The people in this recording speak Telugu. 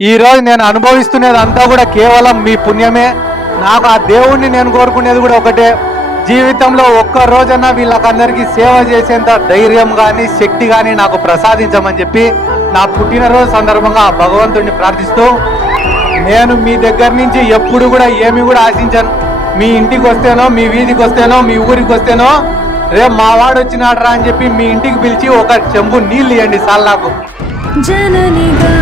ఈరోజు నేను అనుభవిస్తున్నది అంతా కూడా కేవలం మీ పుణ్యమే. నాకు ఆ దేవుణ్ణి నేను కోరుకునేది కూడా ఒకటే, జీవితంలో ఒక్క రోజన్నా వీళ్ళకందరికీ సేవ చేసేంత ధైర్యం కానీ శక్తి కానీ నాకు ప్రసాదించమని చెప్పి నా పుట్టినరోజు సందర్భంగా ఆ భగవంతుడిని ప్రార్థిస్తూ, నేను మీ దగ్గర నుంచి ఎప్పుడు కూడా ఏమి కూడా ఆశించాను. మీ ఇంటికి వస్తేనో, మీ వీధికి వస్తేనో, మీ ఊరికి వస్తేనో, రేపు మా వాడు వచ్చినాడు రా అని చెప్పి మీ ఇంటికి పిలిచి ఒక చెంబు నీళ్ళు ఇవ్వండి సార్ నాకు. జననిగా